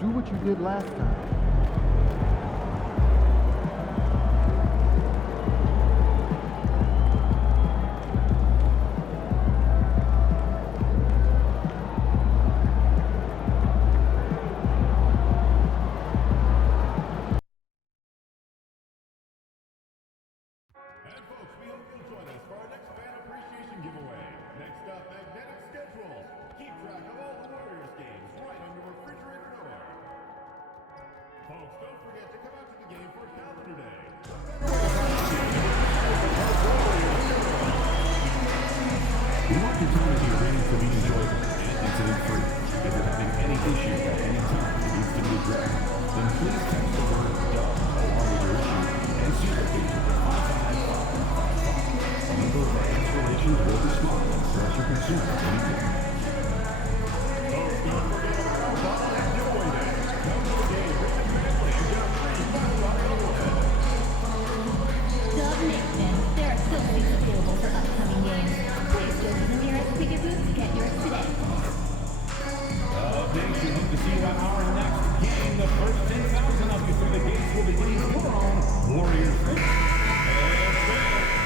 Do what you did last time. We want your time at your range to be enjoyable and incident-free. If you're having any issue at any time that needs to be addressed, then please text the word DUEL along with your issue and see the feature to 55555. A member of our guest relations will respond and address your concern anytime. Folks, don't forget about Ball and Giveaway Day. Come to the game, bring the family, and get a free $5 overhead. Dub Nation, there are still seats available for upcoming games. Please go to the nearest ticket booth to get yours today. Nation, hope to see you at our next game. The first 10,000 of you through the gates will be getting your own Warriors. And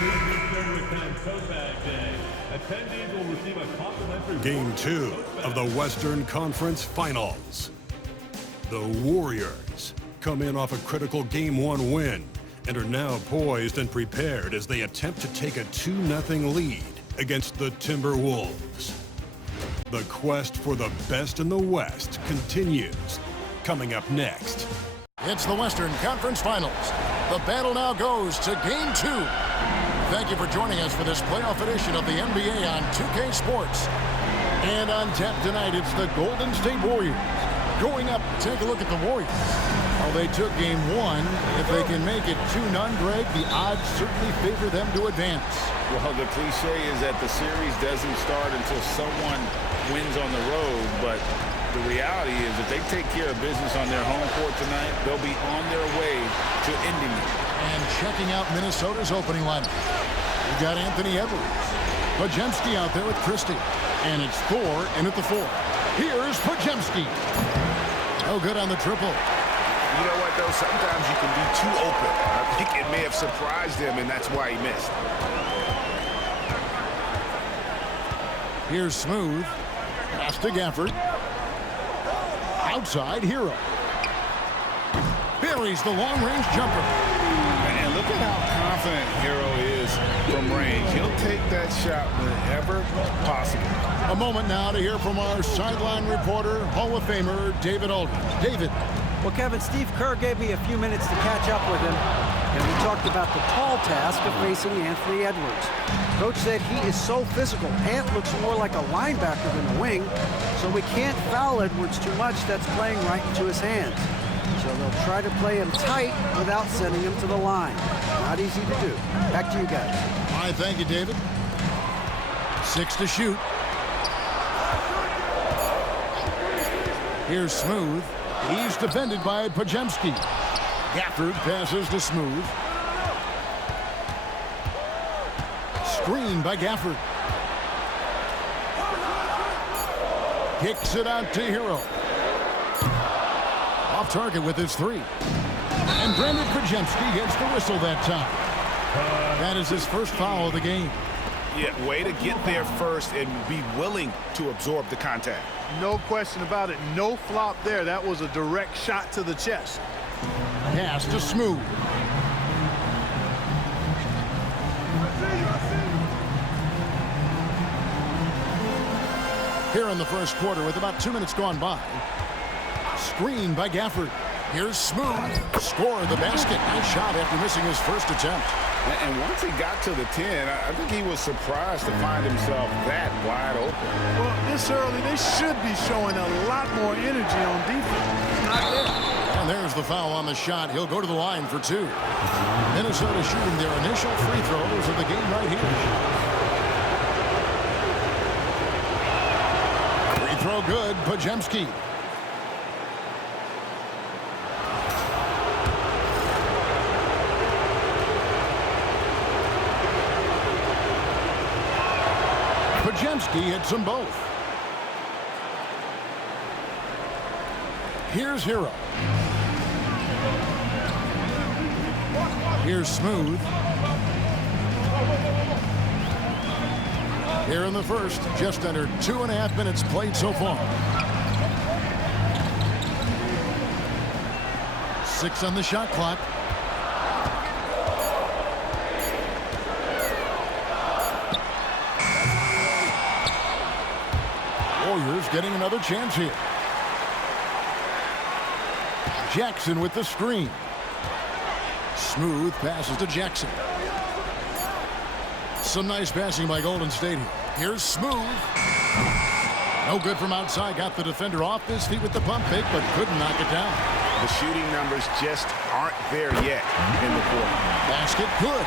please be sure to attend Tote Bag Day. Attendees will receive a complimentary Game 2 of the Western Conference Finals. The Warriors come in off a critical Game 1 win and are now poised and prepared as they attempt to take a 2-0 lead against the Timberwolves. The quest for the best in the West continues. Coming up next. It's the Western Conference Finals. The battle now goes to Game 2. Thank you for joining us for this playoff edition of the NBA on 2K Sports. And on tap tonight, it's the Golden State Warriors. Going up, take a look at the Warriors. Well, they took Game 1. If they can make it 2-0, Greg, the odds certainly favor them to advance. Well, the cliche is that the series doesn't start until someone wins on the road, but the reality is if they take care of business on their home court tonight, they'll be on their way to ending it. And checking out Minnesota's opening lineup. We've got Anthony Edwards. Podziemski out there with Christie. And it's Thor in at the 4. Here's Podziemski. No good on the triple. You know what, though? Sometimes you can be too open. I think it may have surprised him, and that's why he missed. Here's Smooth. Pass to Gafford. Outside, Hero. Buries the long-range jumper. And look at how confident Hero is from range. He'll take that shot whenever possible. A moment now to hear from our sideline reporter, Hall of Famer David Aldridge. David. Well, Kevin, Steve Kerr gave me a few minutes to catch up with him, and we talked about the tall task of facing Anthony Edwards. Coach said he is so physical. Ant looks more like a linebacker than a wing, so we can't foul Edwards too much. That's playing right into his hands. So they'll try to play him tight without sending him to the line. Not easy to do. Back to you guys. All right, thank you, David. 6 to shoot. Here's Smooth. He's defended by Podziemski. Gafford passes to Smooth. Screen by Gafford. Kicks it out to Hero. Off target with his 3. And Brandon Podziemski gets the whistle that time. That is his first foul of the game. Yeah, way to get there first and be willing to absorb the contact. No question about it. No flop there. That was a direct shot to the chest. Pass to Smooth. Here in the first quarter with about 2 minutes gone by. Screen by Gafford. Here's Smooth. Score the basket. Nice shot after missing his first attempt. And once he got to the 10, I think he was surprised to find himself that wide open. Well, this early, they should be showing a lot more energy on defense. Not there. And there's the foul on the shot. He'll go to the line for 2. Minnesota shooting their initial free throws of the game right here. Free throw good. Podziemski. Podziemski hits them both. Here's Hero. Here's Smooth. Here in the first, just under 2.5 minutes played so far. 6 on the shot clock. Warriors getting another chance here. Jackson with the screen. Smooth passes to Jackson. Some nice passing by Golden State here. Here's Smooth. No good from outside. Got the defender off his feet with the pump fake, but couldn't knock it down. The shooting numbers just aren't there yet in the quarter. Basket good.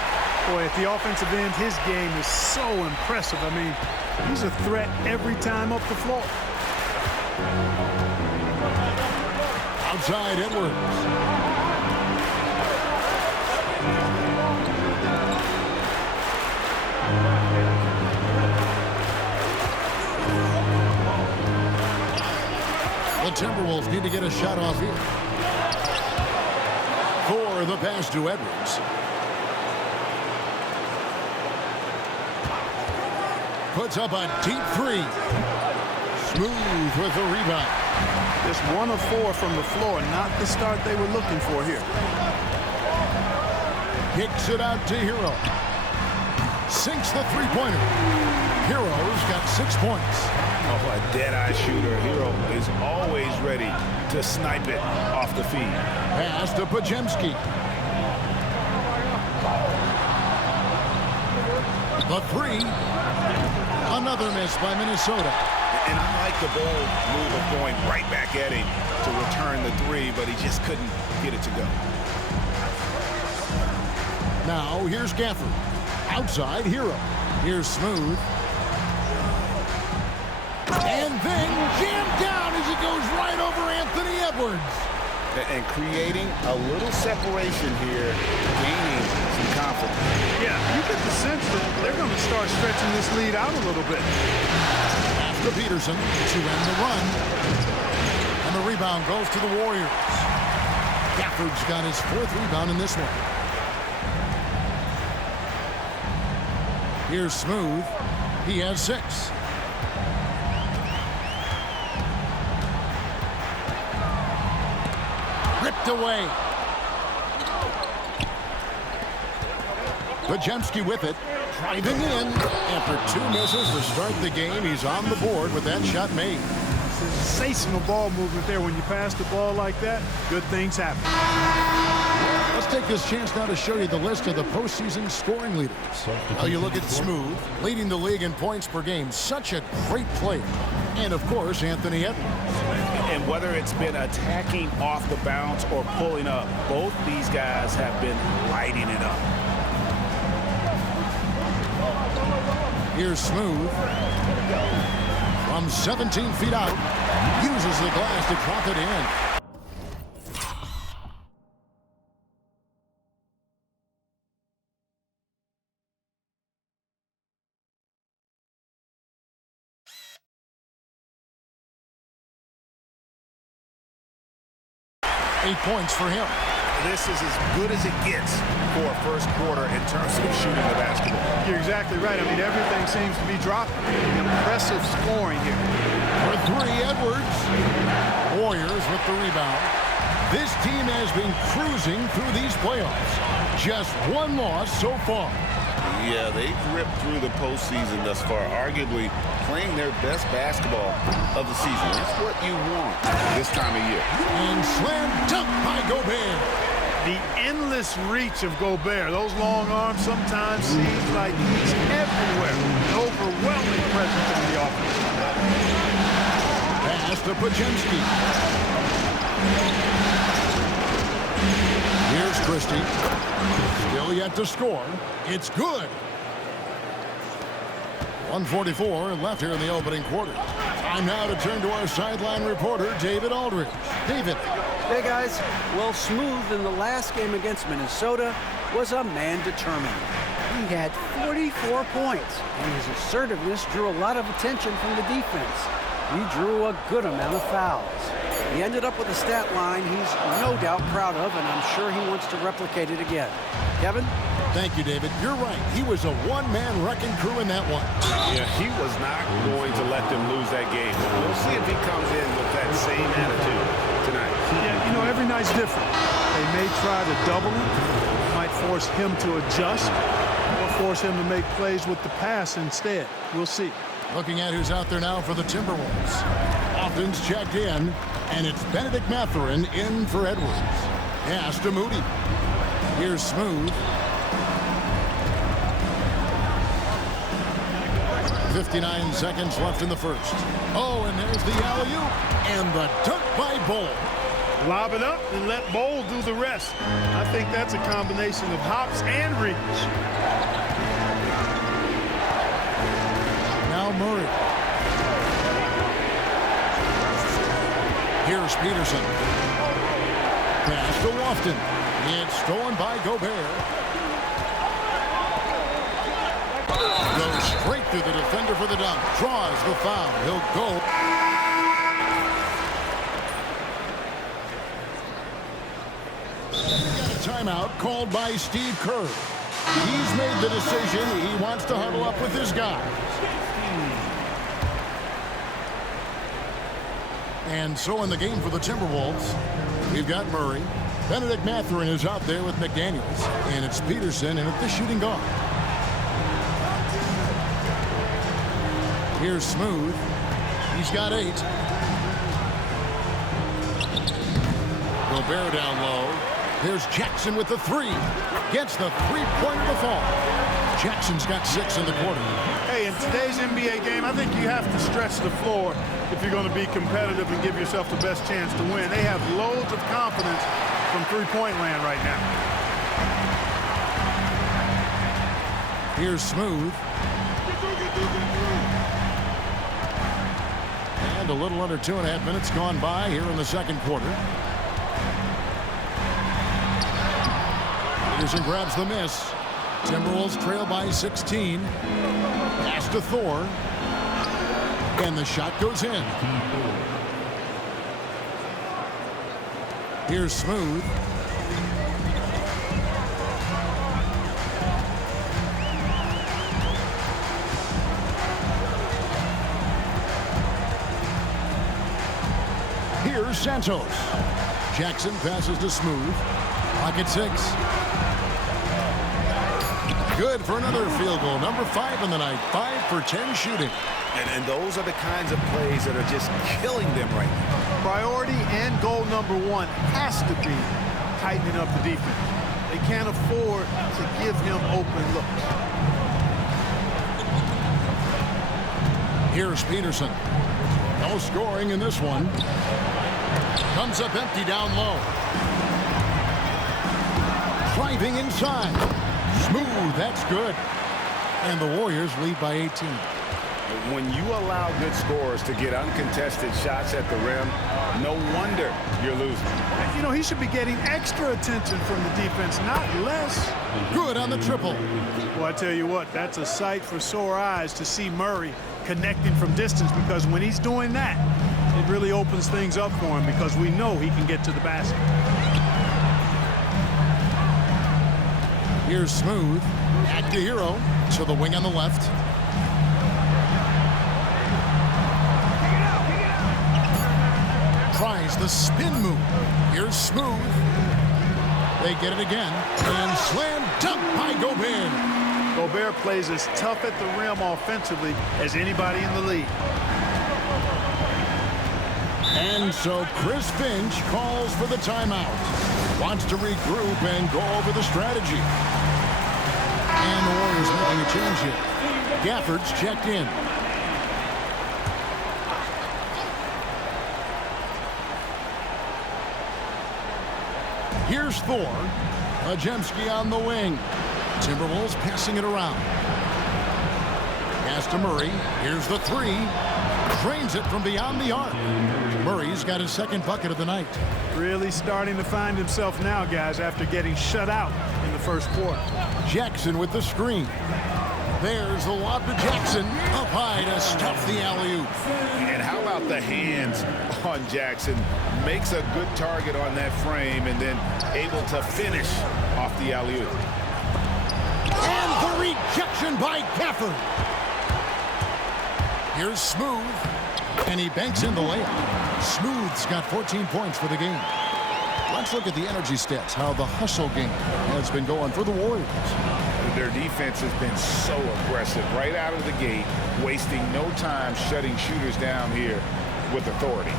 Boy, at the offensive end, his game is so impressive. I mean, he's a threat every time up the floor. Outside Edwards. The Timberwolves need to get a shot off here. For the pass to Edwards. Puts up a deep 3. Smooth with the rebound. Just 1 of 4 from the floor, not the start they were looking for here. Kicks it out to Hero. Sinks the three-pointer. Hero's got 6 points. Oh, a dead-eye shooter. Hero is always ready to snipe it off the feed. Pass to Pajemski. The 3. Another miss by Minnesota. And I like the bold move of going right back at him to return the 3, but he just couldn't get it to go. Now here's Gafford. Outside Hero. Here's Smooth. And then jammed down as it goes right over Anthony Edwards. And creating a little separation here, gaining some confidence. Yeah, you get the sense that they're going to start stretching this lead out a little bit. After Peterson to end the run. And the rebound goes to the Warriors. Gafford's got his 4th rebound in this one. Here's Smooth. He has 6. Ripped away. Pajemski with it. Driving in. After 2 misses to start the game, he's on the board with that shot made. Sensational ball movement there. When you pass the ball like that, good things happen. Let's take this chance now to show you the list of the postseason scoring leaders. Now you look at Smooth, leading the league in points per game. Such a great player. And, of course, Anthony Edwards. And whether it's been attacking off the bounce or pulling up, both these guys have been lighting it up. Here's Smooth. From 17 feet out, uses the glass to drop it in. Eight points for him. This is as good as it gets for a first quarter in terms of shooting the basketball. You're exactly right. I mean, everything seems to be dropping. Impressive scoring here. For 3, Edwards. Warriors with the rebound. This team has been cruising through these playoffs. Just 1 loss so far. Yeah, they've ripped through the postseason thus far, arguably playing their best basketball of the season. That's what you want this time of year. And slam dunk by Gobert. The endless reach of Gobert. Those long arms sometimes seem like he's everywhere. An overwhelming presence in the offense. Pass to Pajemski. Here's Christie. Still yet to score. It's good. 1:44 left here in the opening quarter. Time now to turn to our sideline reporter, David Aldridge. David. Hey, guys. Well, Smooth in the last game against Minnesota was a man determined. He had 44 points, and his assertiveness drew a lot of attention from the defense. He drew a good amount of fouls. He ended up with a stat line he's no doubt proud of, and I'm sure he wants to replicate it again. Kevin? Thank you, David. You're right. He was a one-man wrecking crew in that one. Yeah, he was not going to let them lose that game. But we'll see if he comes in with that same attitude tonight. Yeah, you know, every night's different. They may try to double him, might force him to adjust, or force him to make plays with the pass instead. We'll see. Looking at who's out there now for the Timberwolves. Offense checked in, and it's Benedict Mathurin in for Edwards. Pass to Moody. Here's Smooth. 59 seconds left in the first. Oh, and there's the alley-oop and the dunk by Bol. Lob it up and let Bol do the rest. I think that's a combination of hops and reach. Now Murray. Here's Peterson. Pass to Lofton. It's stolen by Gobert. Goes straight through the defender for the dunk. Draws the foul. He'll go. Got a timeout called by Steve Kerr. He's made the decision. He wants to huddle up with his guys. And so in the game for the Timberwolves, we've got Murray. Benedict Mathurin is out there with McDaniels. And it's Peterson and at the shooting guard. Here's Smooth. He's got 8. Gobert down low. Here's Jackson with the 3. Gets the three-pointer to fall. Jackson's got 6 in the quarter. Hey, in today's NBA game, I think you have to stretch the floor if you're going to be competitive and give yourself the best chance to win. They have loads of confidence from three-point land right now. Here's Smooth. And a little under 2.5 minutes gone by here in the second quarter. Peterson grabs the miss. Timberwolves trail by 16. Pass to Thor. And the shot goes in. Here's Smooth. Here's Santos. Jackson passes to Smooth. Pocket 6. Good for another field goal. Number 5 in the night. 5 for 10 shooting. And those are the kinds of plays that are just killing them right now. Priority and goal number 1 has to be tightening up the defense. They can't afford to give him open looks. Here's Peterson. No scoring in this one. Comes up empty down low. Driving inside. Smooth, that's good. And the Warriors lead by 18. When you allow good scorers to get uncontested shots at the rim, no wonder you're losing. You know, he should be getting extra attention from the defense, not less. Good on the triple. Well, I tell you what, that's a sight for sore eyes to see Murray connecting from distance, because when he's doing that, it really opens things up for him, because we know he can get to the basket. Here's Smooth. Back to Hero. To the wing on the left. Tries the spin move. Here's Smooth. They get it again. And slam dunk by Gobert. Gobert plays as tough at the rim offensively as anybody in the league. And so Chris Finch calls for the timeout. Wants to regroup and go over the strategy. And the Warriors making a change here. Gafford's checked in. Here's Thor. Ajemski on the wing. Timberwolves passing it around. Pass to Murray. Here's the 3. Drains it from beyond the arc. Murray's got his second bucket of the night. Really starting to find himself now, guys, after getting shut out in the first quarter. Jackson with the screen. There's the lob to Jackson. Up high to stuff the alley-oop. And how about the hands on Jackson. Makes a good target on that frame and then able to finish off the alley-oop. And the rejection by Gafford. Here's Smooth. And he banks in the layup. Smooth's got 14 points for the game. Let's look at the energy stats, how the hustle game has been going for the Warriors. Their defense has been so aggressive right out of the gate, wasting no time shutting shooters down here with authority.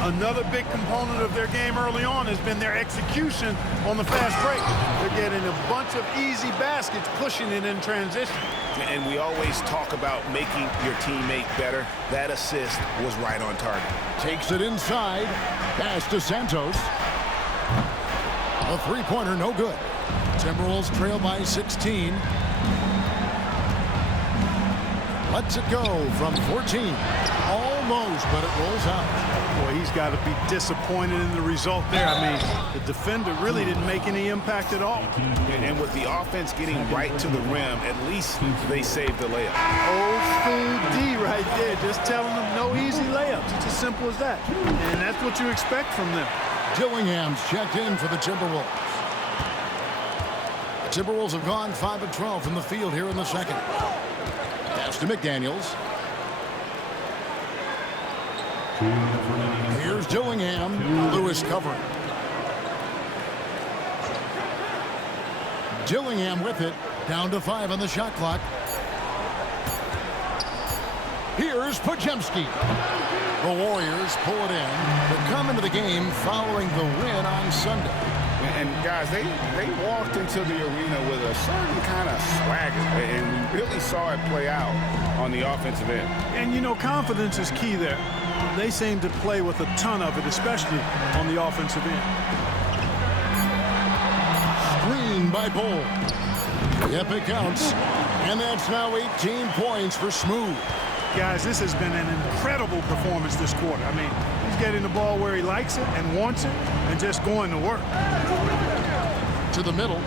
Another big component of their game early on has been their execution on the fast break. They're getting a bunch of easy baskets, pushing it in transition. And we always talk about making your teammate better. That assist was right on target. Takes it inside. Pass to Santos. A three-pointer, no good. Timberwolves trail by 16. Lets it go from 14. Almost, but it rolls out. Boy, he's got to be disappointed in the result there. I mean, the defender really didn't make any impact at all. And with the offense getting right to the rim, at least they saved the layup. Old school D right there, just telling them no easy layups. It's as simple as that. And that's what you expect from them. Dillingham's checked in for the Timberwolves. The Timberwolves have gone 5 of 12 from the field here in the second. Pass to McDaniels. Here's Dillingham. Lewis covering. Dillingham with it. Down to 5 on the shot clock. Here's Podziemski. The Warriors pull it in. They come into the game following the win on Sunday. And guys, they walked into the arena with a certain kind of swagger, and we really saw it play out on the offensive end. And, you know, confidence is key there. They seem to play with a ton of it, especially on the offensive end. Screen by Bull. Yep, it counts. And that's now 18 points for Smooth. Guys, this has been an incredible performance this quarter. I mean, he's getting the ball where he likes it and wants it and just going to work. To the middle.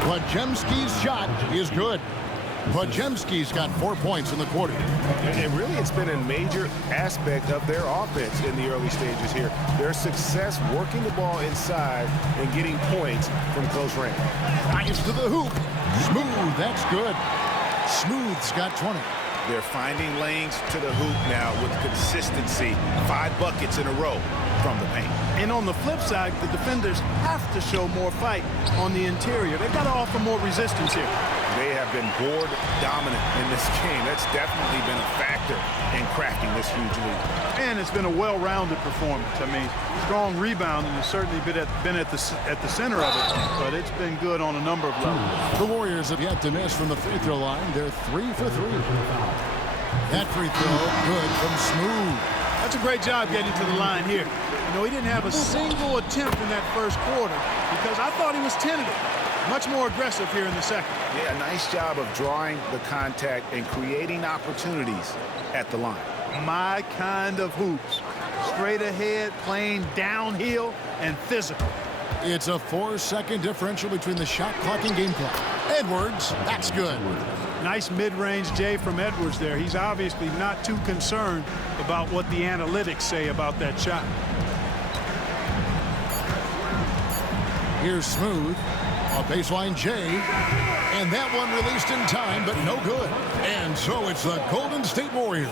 Podziemski's shot is good. Podziemski's got 4 points in the quarter. And really, it's been a major aspect of their offense in the early stages here. Their success working the ball inside and getting points from close range. Nice to the hoop. Smooth, that's good. Smooth's got 20. They're finding lanes to the hoop now with consistency. 5 buckets in a row from the paint. And on the flip side, the defenders have to show more fight on the interior. They've got to offer more resistance here. They have been board dominant in this game. That's definitely been a factor in cracking this huge lead. And it's been a well-rounded performance. I mean, strong rebounding has certainly been at the center of it, but it's been good on a number of levels. The Warriors have yet to miss from the free throw line. They're 3 for 3. That free throw good from Smooth. That's a great job getting to the line here. You know, he didn't have a single attempt in that first quarter because I thought he was tentative. Much more aggressive here in the second. Yeah, nice job of drawing the contact and creating opportunities at the line. My kind of hoops. Straight ahead, playing downhill, and physical. It's a 4-second differential between the shot clock and game clock. Edwards, that's good. Nice mid-range J from Edwards there. He's obviously not too concerned about what the analytics say about that shot. Here's Smooth. A baseline J, and that one released in time, but no good. And so it's the Golden State Warriors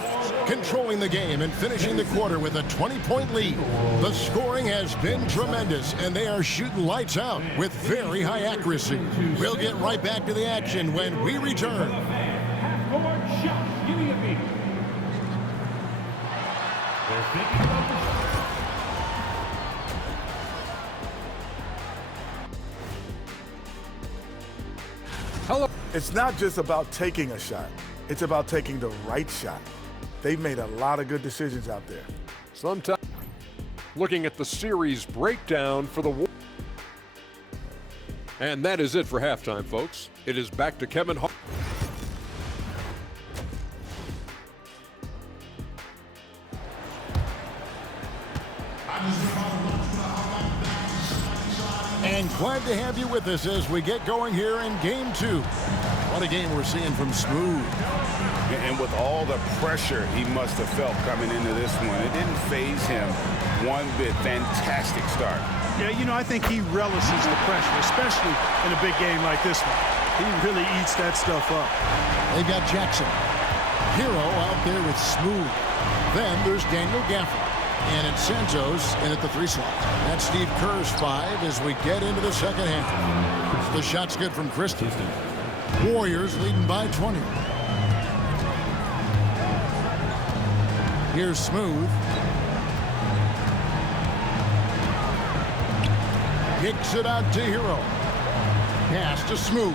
controlling the game and finishing the quarter with a 20-point lead. The scoring has been tremendous, and they are shooting lights out with very high accuracy. We'll get right back to the action when we return. Half-court shot. Give me a beat. They're thinking about the shot. It's not just about taking a shot. It's about taking the right shot. They've made a lot of good decisions out there. Sometimes looking at the series breakdown for the Warriors. And that is it for halftime, folks. It is back to Kevin Hart. And glad to have you with us as we get going here in Game 2. What a game we're seeing from Smooth. And with all the pressure he must have felt coming into this one, it didn't faze him one bit. Fantastic start. Yeah, you know, I think he relishes the pressure, especially in a big game like this one. He really eats that stuff up. They've got Jackson. Hero out there with Smooth. Then there's Daniel Gafford. And it's Santos in at the 3 slot. That's Steve Kerr's 5 as we get into the second half. The shot's good from Christie. Warriors leading by 20. Here's Smooth. Kicks it out to Hero. Pass to Smooth.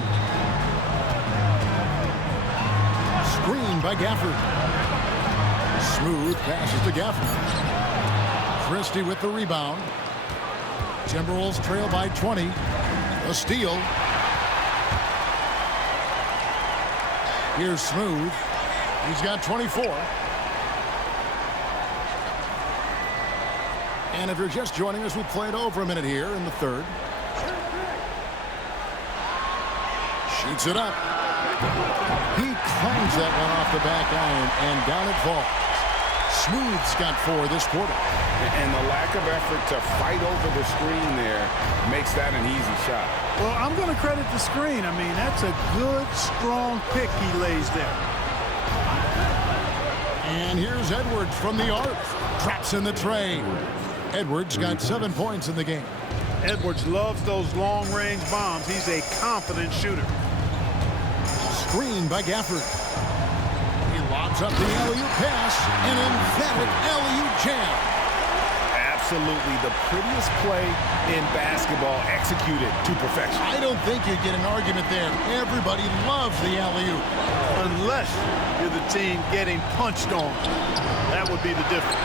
Screen by Gafford. Smooth passes to Gafford. Christie with the rebound. Timberwolves trail by 20. A steal. Here's Smooth. He's got 24. And if you're just joining us, we played over a minute here in the third. Shoots it up. He clangs that one off the back iron, and down it falls. Smooth's got 4 this quarter. And the lack of effort to fight over the screen there makes that an easy shot. Well, I'm going to credit the screen. I mean, that's a good, strong pick he lays there. And here's Edwards from the arc. Traps in the tray. Edwards got 7 points in the game. Edwards loves those long-range bombs. He's a confident shooter. Screen by Gafford. He lobs up the alley-oop pass. An emphatic alley-oop jam. Absolutely the prettiest play in basketball, executed to perfection. I don't think you'd get an argument there. Everybody loves the alley-oop. Unless you're the team getting punched on. That would be the difference.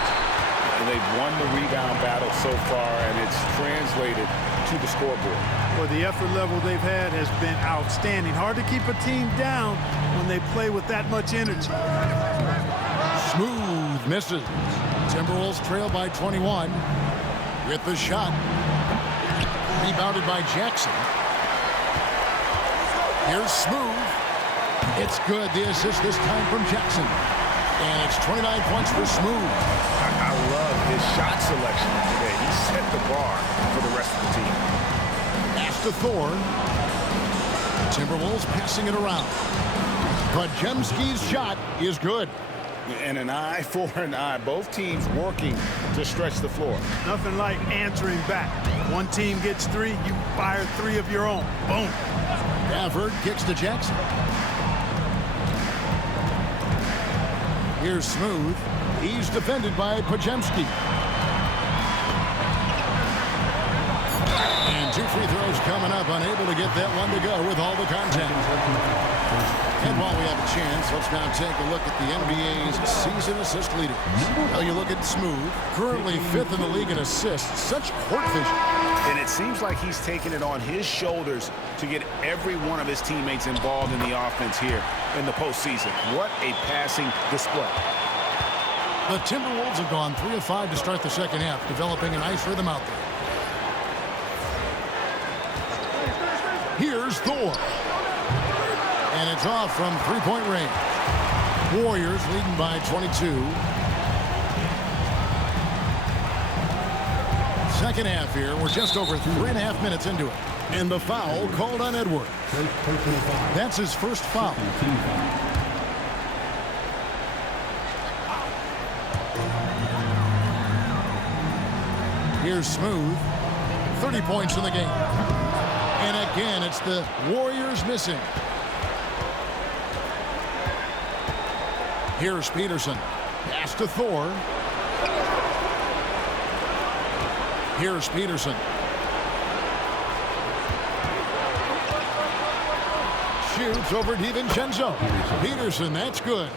And they've won the rebound battle so far, and it's translated to the scoreboard. Well, the effort level they've had has been outstanding. Hard to keep a team down when they play with that much energy. Smooth misses. Timberwolves trail by 21 with the shot. Rebounded by Jackson. Here's Smooth. It's good. The assist this time from Jackson. And it's 29 points for Smooth. I love his shot selection today. He set the bar for the rest of the team. Pass to Thorne. Timberwolves passing it around. Podziemski's shot is good. And an eye for an eye. Both teams working to stretch the floor. Nothing like answering back. One team gets 3, you fire 3 of your own. Boom. Gafford kicks to Jackson. Here's Smooth. He's defended by Podziemski. And 2 free throws coming up. Unable to get that one to go with all the contact. And while we have a chance, let's now take a look at the NBA's season assist leaders. Well, you look at Smooth, currently 5th in the league in assists. Such court vision. And it seems like he's taking it on his shoulders to get every one of his teammates involved in the offense here in the postseason. What a passing display. The Timberwolves have gone 3 of 5 to start the second half, developing a nice rhythm out there. Here's Thor. And it's off from 3-point range. Warriors leading by 22. Second half here. We're just over 3.5 minutes into it. And the foul called on Edwards. That's his first foul. Here's Smooth. 30 points in the game. And again, it's the Warriors missing. Here's Peterson. Pass to Thor. Here's Peterson. Shoots over DiVincenzo. Peterson, that's good.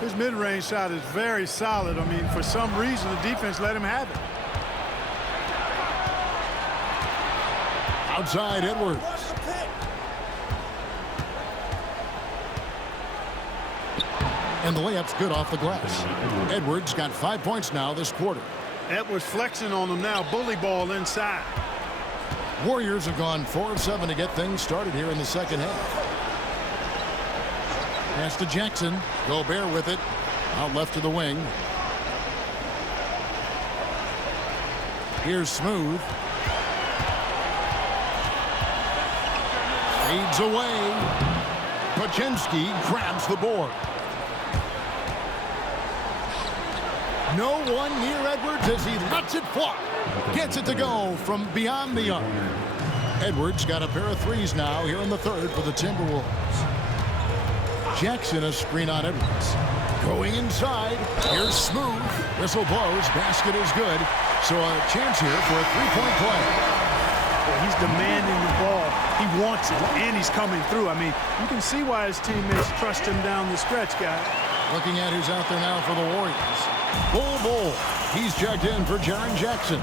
His mid-range shot is very solid. I mean, for some reason, the defense let him have it. Outside Edwards. And the layup's good off the glass. Edwards got 5 points now this quarter. Edwards flexing on him now. Bully ball inside. Warriors have gone 4 of 7 to get things started here in the second half. Pass to Jackson. Gobert with it. Out left to the wing. Here's Smooth. Fades away. Podziemski grabs the board. No one near Edwards as he lets it fly. Gets it to go from beyond the arc. Edwards got a pair of threes now here in the third for the Timberwolves. Jackson a screen on Edwards. Going inside. Here's Smooth. Whistle blows. Basket is good. So a chance here for a three-point play. Well, he's demanding the ball. He wants it, and he's coming through. I mean, you can see why his teammates trust him down the stretch, guys. Looking at who's out there now for the Warriors. Bull. He's checked in for Jaren Jackson.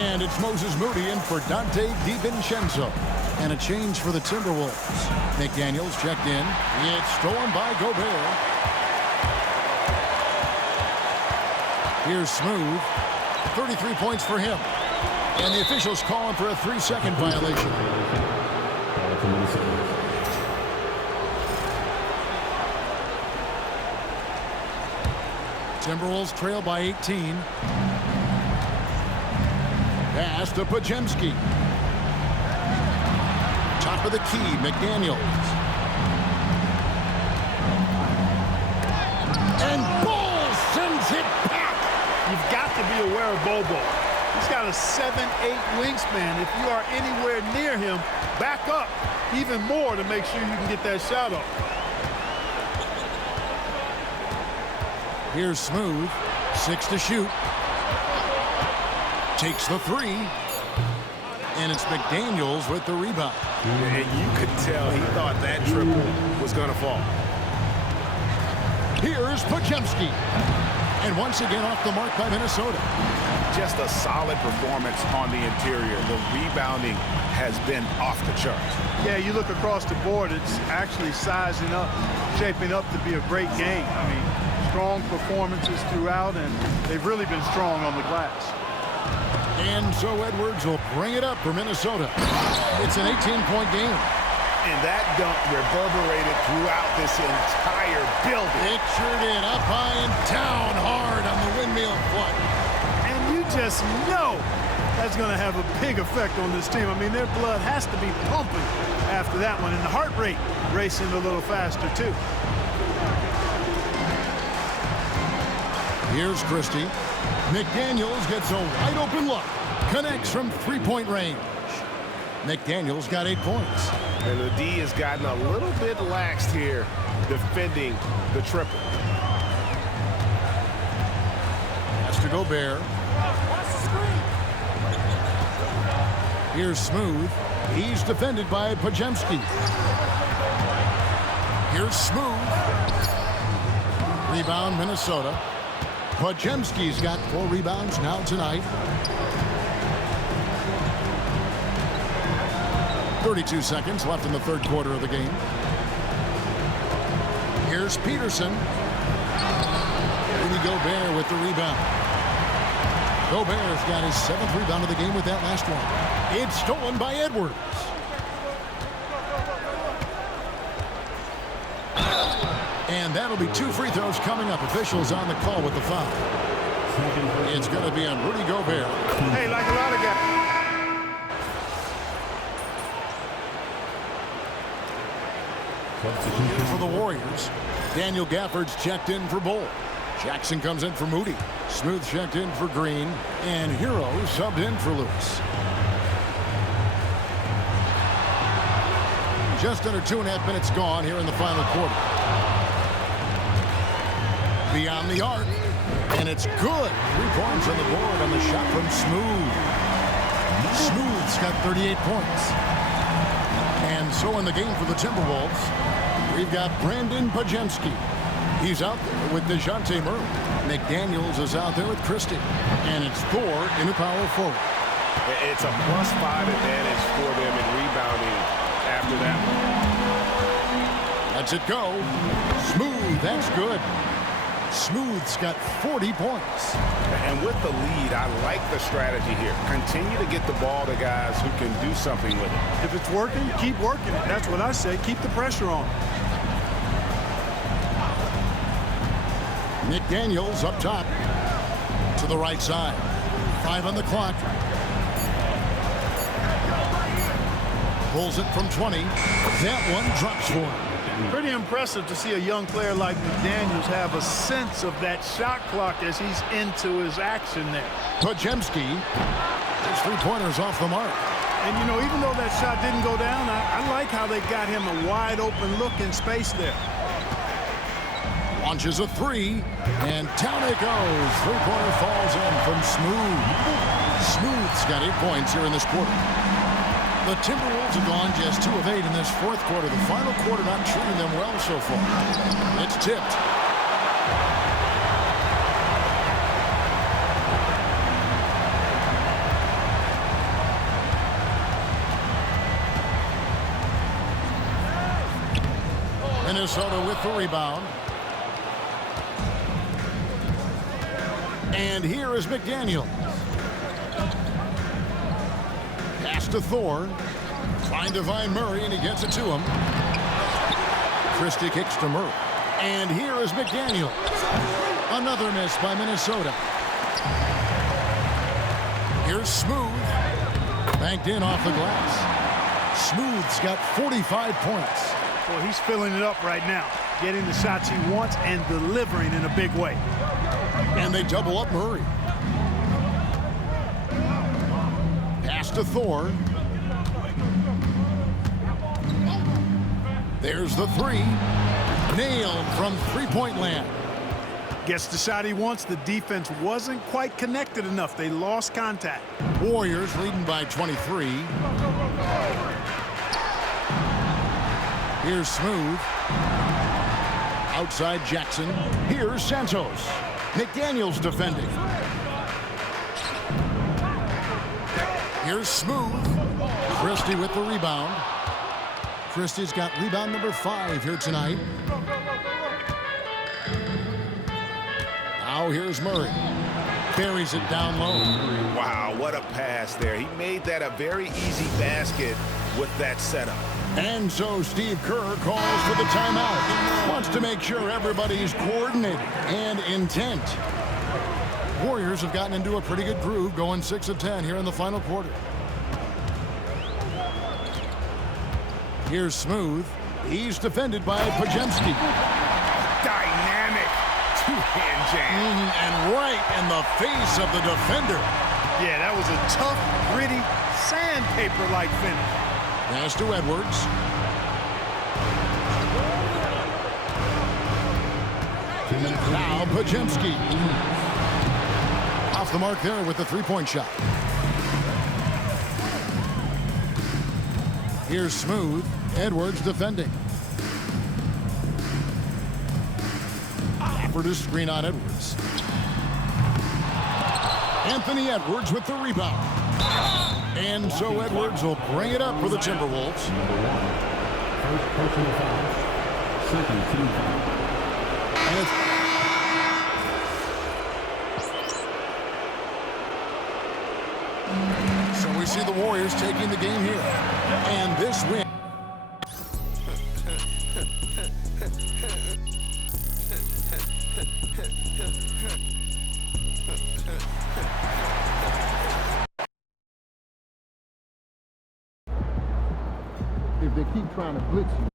And it's Moses Moody in for Dante DiVincenzo. And a change for the Timberwolves. McDaniels checked in. It's stolen by Gobert. Here's Smooth. 33 points for him. And the officials calling for a 3-second violation. Timberwolves trail by 18. Pass to Podziemski. Top of the key, McDaniels. And Ball sends it back. You've got to be aware of Bobo. He's got a 7'8" wingspan. If you are anywhere near him, back up even more to make sure you can get that shot off. Here's Smooth. 6 to shoot. Takes the three. And it's McDaniels with the rebound. And you could tell he thought that triple was going to fall. Here's Podziemski. And once again off the mark by Minnesota. Just a solid performance on the interior. The rebounding has been off the charts. Yeah, you look across the board, it's actually sizing up, shaping up to be a great game. I mean, strong performances throughout, and they've really been strong on the glass. And so Edwards will bring it up for Minnesota. It's an 18-point game. And that dunk reverberated throughout this entire building. Pictured it up high and down hard on the windmill foot. And you just know that's going to have a big effect on this team. I mean, their blood has to be pumping after that one, and the heart rate racing a little faster, too. Here's Christie. McDaniels gets a wide open look. Connects from three-point range. McDaniels got 8 points. And the D has gotten a little bit laxed here defending the triple. Has to Gobert. Here's Smooth. He's defended by Podziemski. Here's Smooth. Rebound, Minnesota. Podziemski's got 4 rebounds now tonight. 32 seconds left in the third quarter of the game. Here's Peterson. Rudy Gobert with the rebound. Gobert's got his 7th rebound of the game with that last one. It's stolen by Edwards. And that'll be 2 free throws coming up. Officials on the call with the foul. It's going to be on Rudy Gobert. Hey, like a lot of guys. For the Warriors, Daniel Gafford's checked in for Bull. Jackson comes in for Moody. Smooth checked in for Green. And Hero subbed in for Lewis. Just under 2.5 minutes gone here in the final quarter. Beyond the arc. And it's good. 3 points on the board on the shot from Smooth. Smooth's got 38 points. And so in the game for the Timberwolves, we've got Brandon Podziemski. He's out there with DeJounte Murray. McDaniels is out there with Christie. And it's Thor in the power forward. It's a +5 advantage for them in rebounding after that one. Lets it go. Smooth, that's good. Smooth's got 40 points. And with the lead, I like the strategy here. Continue to get the ball to guys who can do something with it. If it's working, keep working it. That's what I say. Keep the pressure on. McDaniels up top to the right side. 5 on the clock. Pulls it from 20. That one drops for him. Pretty impressive to see a young player like McDaniels have a sense of that shot clock as he's into his action there. Pajemski. His three-pointers off the mark. And, you know, even though that shot didn't go down, I like how they got him a wide-open look in space there. Launches a three, and down it goes. Three-pointer falls in from Smooth. Smooth's got 8 points here in this quarter. The Timberwolves have gone just 2 of 8 in this fourth quarter. The final quarter not treating them well so far. It's tipped. Minnesota with the rebound. And here is McDaniel. Pass to Thor. Trying to find Murray, and he gets it to him. Christie kicks to Murray. And here is McDaniel. Another miss by Minnesota. Here's Smooth. Banked in off the glass. Smooth's got 45 points. Well, he's filling it up right now, getting the shots he wants and delivering in a big way. And they double up Murray. Pass to Thor. There's the three. Nailed from three-point land. Gets the shot he wants. The defense wasn't quite connected enough. They lost contact. Warriors leading by 23. Here's Smooth. Outside Jackson. Here's Santos. McDaniels defending. Here's Smooth. Christie with the rebound. Christie's got rebound number 5 here tonight. Now here's Murray. Carries it down low. Wow, what a pass there. He made that a very easy basket with that setup. And so Steve Kerr calls for the timeout. Wants to make sure everybody's coordinated and intent. Warriors have gotten into a pretty good groove, going 6 of 10 here in the final quarter. Here's Smooth. He's defended by Pajemski. Dynamic two-hand jam. And right in the face of the defender. Yeah, that was a tough, gritty, sandpaper-like finish. Pass to Edwards. Now Pajemski. Off the mark there with the three-point shot. Here's Smooth. Edwards defending. Offered a screen on Edwards. Anthony Edwards with the rebound. And so Edwards will bring it up for the Timberwolves. First personal foul. Second team foul. So we see the Warriors taking the game here. And this win. If they keep trying to blitz you,